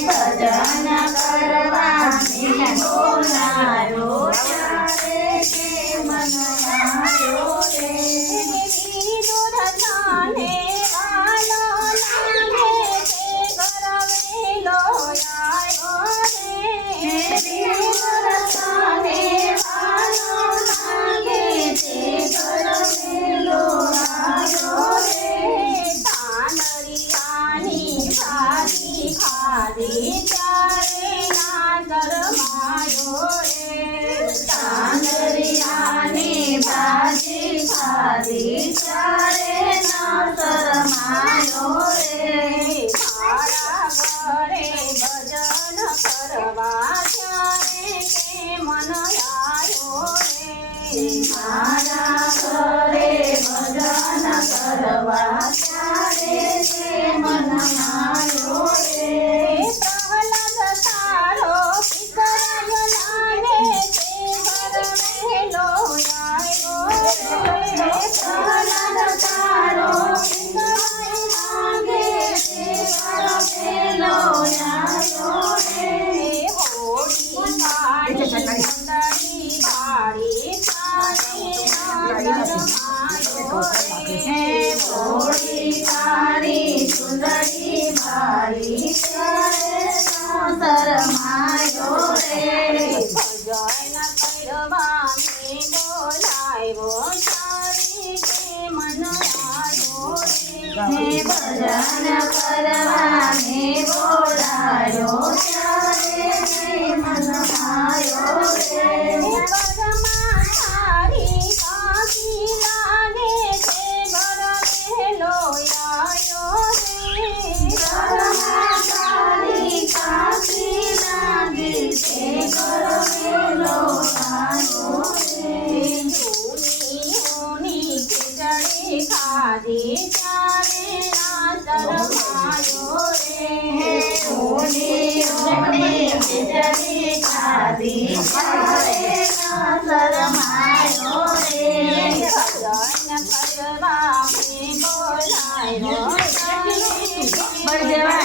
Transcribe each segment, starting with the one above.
ભજન કરવા ભિખારી ત્યારે નાદર માયો રે. ચાંદરિયાની બાજી ખારી કાળી શરમાયો રે ભજન કરવાની બોલાયો સારી ભજન કરવા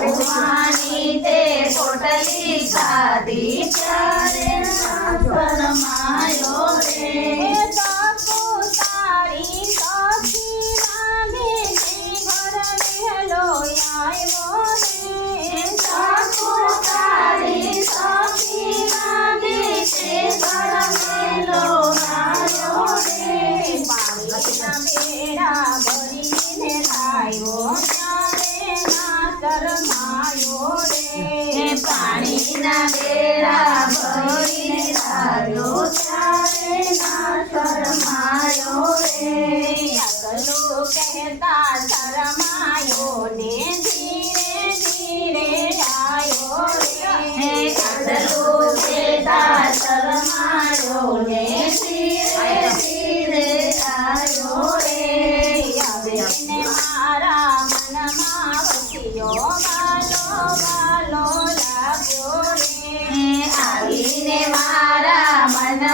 ભગવાની તે પોટલી ખાધી ચારે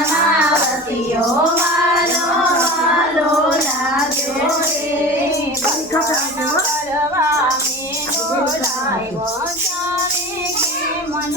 મનાવતીઓ મારો વાલો લાગ્યો રે ભગવાન મેળો લાવ્યો જાણે કે મન